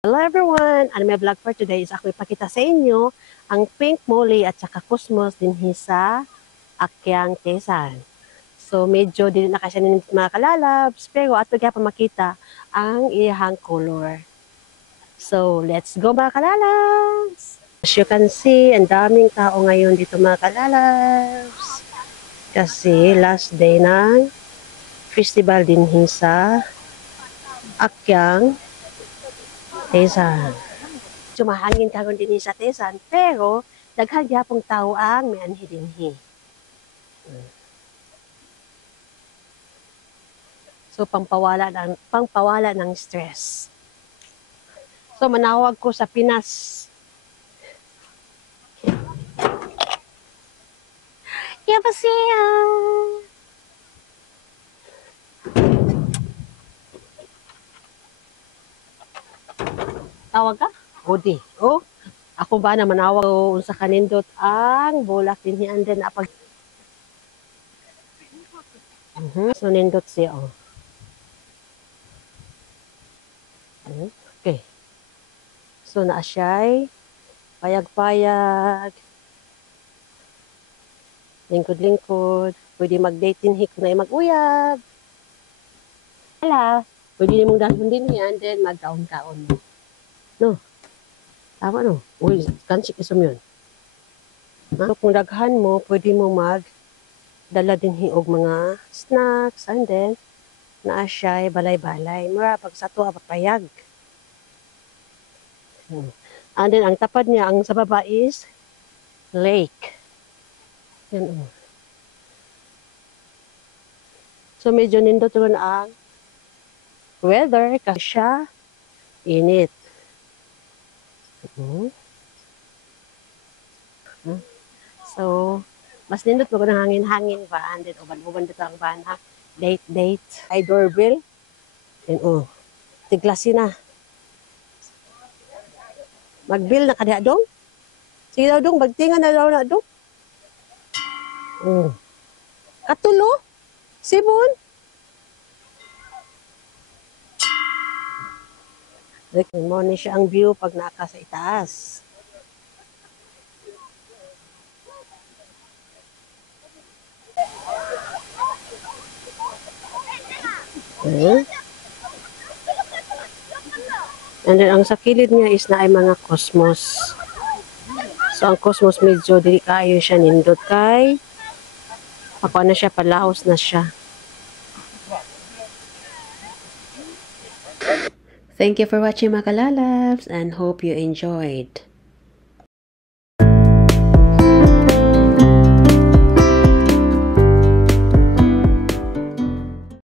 Hello everyone! Ang may vlog for today is ako ipakita sa inyo ang pink moly at saka cosmos din sa Akyang Quezon. So medyo din na kasi ninyo mga kalalabs, pero ato kaya pa makita ang iyahang color. So let's go mga kalalabs! As you can see, ang daming tao ngayon dito mga kalalabs. Kasi last day ng festival din sa Akyang Quezon. Sumahangin karon din sa Tesan, pero daghang gyapong tawo ang may anhi dinhi. So pangpawala ng stress. So manawag ko sa Pinas. Yapasiya. Tawag ka? Odi. Oh, ako ba na manawag unsa kanindot ang bulak dinhi and then apag So nindot siya oh. Okay. So naa siya'y payag-payag. Lingkod-lingkod. Pwede mag-date din kung na mag-uyab. Hala. Pwede nimong dahon din yan, then magkaon-kaon mo. No? Tama no? Uy, kansik isum yun. So, kung daghan mo, pwede mo dala din og mga snacks, and then, naa siya balay-balay. Mura, pag sa tuwa, papayag. And then, ang tapad niya, ang sa baba is lake. Yan o. So, medyo nindot ron ang weather kasi siya init. So, mas nindot mo ng hangin-hangin ba? And then, uban-uban dito ang van ha. Date. Ay doorbell. And oh, tiglasi na. Mag-bill na kadiha dong. Sige daw dong, bagtingan na daw na dong. Oh. Katulo? Sibon? Mo ni siya ang view pag naka sa itaas. And then ang sa kilid niya is na ay mga cosmos. So ang cosmos medyo dili kayo siya nindot kay ako na siya palahos na siya. Thank you for watching mga kalalabs and hope you enjoyed.